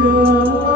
love.